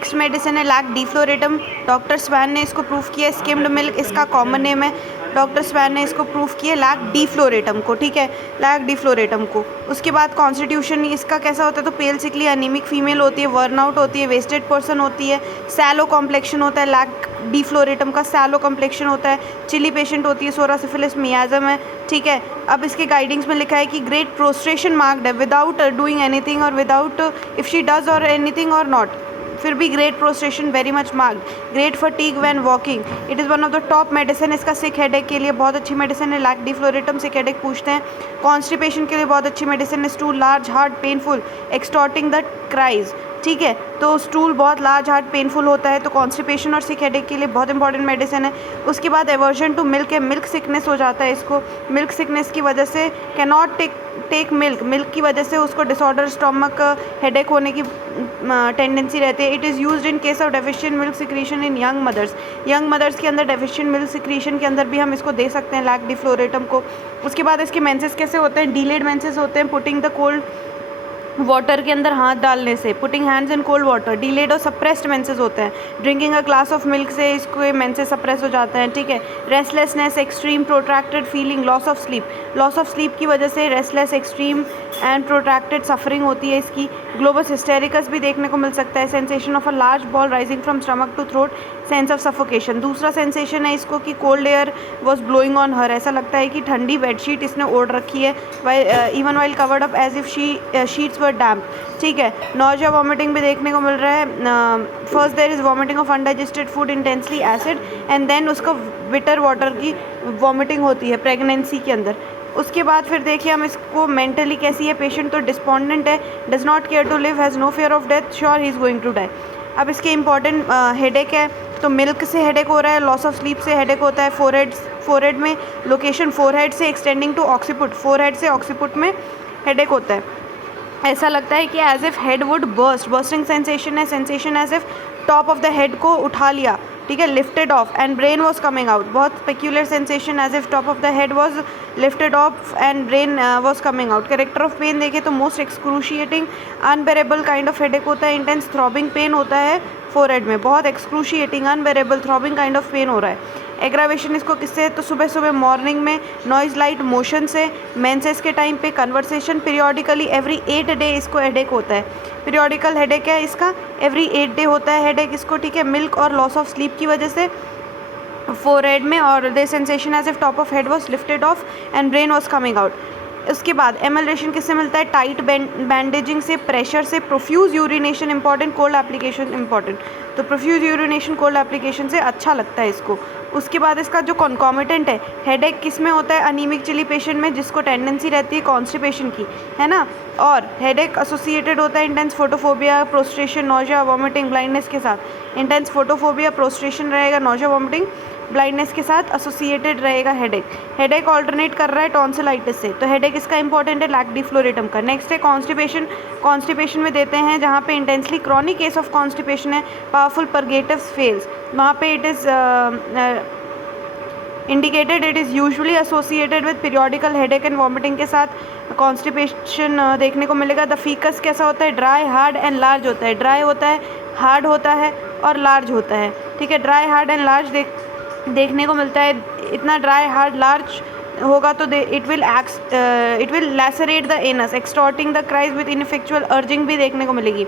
Next medicine है lack डिफ्लोरेटम। Doctor swan ने इसको प्रूफ किया। स्किम्ड मिल्क इसका कॉमन नेम है। डॉक्टर स्वैन ने इसको प्रूफ किया लैक डिफ्लोरेटम को, ठीक है, लैक डिफ्लोरेटम को। उसके बाद कॉन्स्टिट्यूशन इसका कैसा होता है, तो पेल सिकली एनीमिक फीमेल होती है, वर्नआउट होती है, वेस्टेड पर्सन होती है, सैलो कॉम्प्लेक्शन होता है, लैक डिफ्लोरेटम का सैलो कॉम्प्लेक्शन होता है, चिली पेशेंट होती है, सोरा सिफिलिस मियाजम है, ठीक है। अब इसके गाइडिंग्स में लिखा है कि ग्रेट प्रोस्ट्रेशन मार्क्ड है विदाउट डूइंग एनीथिंग और विदाउट इफ शी डज और एनीथिंग और नॉट, फिर भी great prostration very much marked, great fatigue when walking. It is one of the top medicine. इसका सिक हेडेक के लिए बहुत अच्छी मेडिसिन है, लैक डिफ्लोरेटम। सिक हेडेक पूछते हैं। कॉन्स्टिपेशन के लिए बहुत अच्छी मेडिसिन है, stool large hard painful extorting the cries, ठीक है, तो स्टूल बहुत लार्ज हार्ड पेनफुल होता है, तो कॉन्स्टिपेशन और सिक हेडेक के लिए बहुत इंपॉर्टेंट मेडिसिन है। उसके बाद एवर्जन टू मिल्क है, मिल्क सिकनेस हो जाता है इसको, मिल्क सिकनेस की वजह से कैनॉट टेक मिल्क की वजह से उसको डिसऑर्डर स्टमक हेडेक होने की टेंडेंसी रहती है। It is used in case of deficient milk secretion in young mothers. Young mothers के अंदर डेफिशिएंट मिल्क सिक्रीशन के अंदर भी हम इसको दे सकते हैं, लैक डिफ्लोरेटम को। उसके बाद इसके मेंसेस कैसे होते हैं, डीलेड मेंसेस होते हैं, पुटिंग द कोल्ड वाटर के अंदर हाथ डालने से, putting hands in cold water. Delayed और सप्रेस्ड मेंसेस होते हैं, drinking a glass of milk से इसको मेंसेस सप्रेस हो जाते हैं, ठीक है। Restlessness, extreme protracted feeling, loss of sleep की वजह से restless, extreme and protracted suffering होती है इसकी। ग्लोबस हिस्टेरिकस भी देखने को मिल सकता है, sensation of a large ball rising from stomach to throat, sense of suffocation. दूसरा सेंसेशन है इसको कि cold air was blowing on her, ऐसा लगता है कि ठंडी बेडशीट इसने ओढ़ रखी है, even while covered up as if sheets were damp, ठीक है। नॉजिया वॉमिटिंग भी देखने को मिल रहा है। First there is vomiting of undigested food intensely acid and then उसका बिटर वाटर की वॉमिटिंग होती है प्रेगनेंसी के अंदर। उसके बाद फिर देखिए हम इसको मेंटली कैसी है, पेशेंट तो डिस्पोंडेंट है, does not care to live, has no fear of death, sure he is going to die. अब इसके इंपॉर्टेंट हेडेक है, तो मिल्क से हेडेक हो रहा है, लॉस ऑफ स्लीप से हेडेक होता है, फोरहेड में लोकेशन फोरहेड से एक्सटेंडिंग टू ऑक्सीपुट, फोरहेड से ऑक्सीपुट में हेडेक होता है। ऐसा लगता है कि as if head would bursting sensation है, sensation as if top of the head को उठा लिया, ठीक है, lifted off and brain was coming out. बहुत peculiar sensation as if top of the head was lifted off and brain was coming out. Character of pain देखें तो most excruciating unbearable kind of headache होता है, intense throbbing pen होता है forehead में, बहुत excruciating unbearable throbbing kind of pain हो रहा है। एग्रावेशन इसको किससे, तो सुबह सुबह मॉर्निंग में नॉइज लाइट मोशन से, मेंसेस के टाइम पे कन्वर्सेशन, पीरियोडिकली एवरी 8 डे इसको हेडेक होता है, पीरियोडिकल हेडेक है इसका, एवरी 8 डे होता है हेडेक इसको, ठीक है। मिल्क और लॉस ऑफ स्लीप की वजह से फोरहेड में, और the sensation as if top of head was lifted off and brain was coming out. उसके बाद एमल्रेशन किससे मिलता है, टाइट बैंडेजिंग से, प्रेशर से, profuse urination important, cold application important, तो प्रोफ्यूज यूरिनेशन कोल्ड एप्लीकेशन से अच्छा लगता है इसको। उसके बाद इसका जो कॉन्कॉमिटेंट है हेडेक किस में होता है, अनीमिक चिली पेशेंट में जिसको टेंडेंसी रहती है कॉन्स्टिपेशन की, है ना, और हेडेक एसोसिएटेड होता है intense photophobia, prostration, nausea, vomiting, blindness के साथ। इंटेंस फोटोफोबिया, प्रोस्ट्रेशन रहेगा, नोजिया, वॉमिटिंग, ब्लाइंडनेस के साथ एसोसिएटेड रहेगा हेडेक। हेडेक ऑल्टरनेट कर रहा है टॉन्सिलाइटिस से, तो हेडेक इसका इंपॉर्टेंट है लैक डिफ्लोरेटम का। नेक्स्ट है कॉन्स्टिपेशन, कॉन्स्टिपेशन में देते हैं जहाँ पे intensely chronic case of constipation है, पावरफुल परगेटिव्स फेल्स, वहाँ पे it is indicated, it is usually associated with periodical headache and vomiting के साथ कॉन्स्टिपेशन देखने को मिलेगा। द फीकस कैसा होता है, ड्राई हार्ड एंड लार्ज होता है, ड्राई होता है, हार्ड होता है और लार्ज होता है, ठीक है। ड्राई हार्ड एंड लार्ज देखने को मिलता है। इतना ड्राई हार्ड लार्ज होगा तो it will lacerate the anus, extorting the cries with ineffectual urging भी देखने को मिलेगी।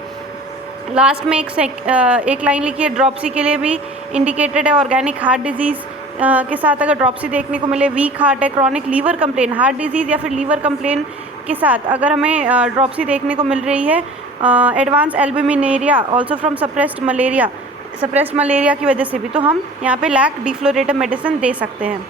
लास्ट में एक लाइन लिखी है, ड्रॉप्सी के लिए भी इंडिकेटेड है, ऑर्गेनिक हार्ट डिजीज़ के साथ अगर ड्रॉप्सी देखने को मिले, वीक हार्ट है, chronic liver complain, heart disease या फिर लीवर कंप्लेन के साथ अगर हमें ड्रॉप्सी देखने को मिल रही है, advance albuminuria also from suppressed malaria की वजह से भी, तो हम यहाँ पे लैक डिफ्लोरेटम मेडिसिन दे सकते हैं।